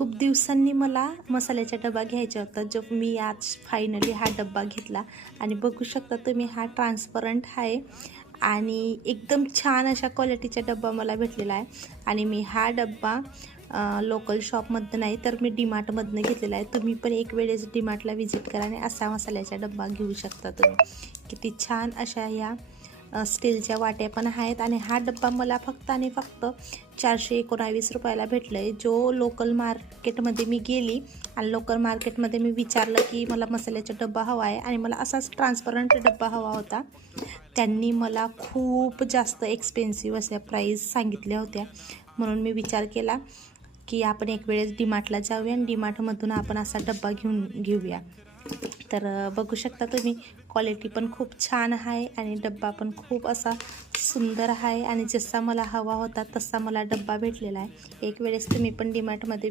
खूप दिवसांनी मला मसाल्याचा डबा घ्यायचा होता, जो मी आज फायनली हा डब्बा घेतला. आणि बघू शकता तुम्ही, हा ट्रान्सपरंट आहे आणि एकदम छान अशा क्वालिटीचा डब्बा मला भेटलेला आहे. आणि मी हा डब्बा लोकल शॉपमधनं नाही तर मी डीमार्टमधनं घेतलेला आहे. तुम्ही पण एक वेळेस डीमार्टला व्हिजिट करा आणि असा मसाल्याचा डब्बा घेऊ शकता तुम्ही. किती छान अशा या स्टीलच्या वाट्या पण आहेत. आणि हा डब्बा मला फक्त आणि फक्त 419 रुपयाला भेटलं आहे. जो लोकल मार्केटमध्ये मी गेली आणि लोकल मार्केटमध्ये मी विचारलं की मला मसाल्याचा डब्बा हवा आहे आणि मला असाच ट्रान्सपरंट डब्बा हवा होता. त्यांनी मला खूप जास्त एक्सपेन्सिव्ह अशा प्राईस सांगितल्या होत्या. म्हणून मी विचार केला की आपण एक वेळेस डीमार्टला जाऊया आणि डीमार्टमधून आपण असा डब्बा घेऊया. तर बघू शकता तुम्ही, क्वालिटी पण खूप छान आहे आणि डब्बा पण खूप असा सुंदर आहे आणि जसा मला हवा होता तसा मला डब्बा भेटलेला आहे. एक वेळेस तुम्ही पण डीमार्टमध्ये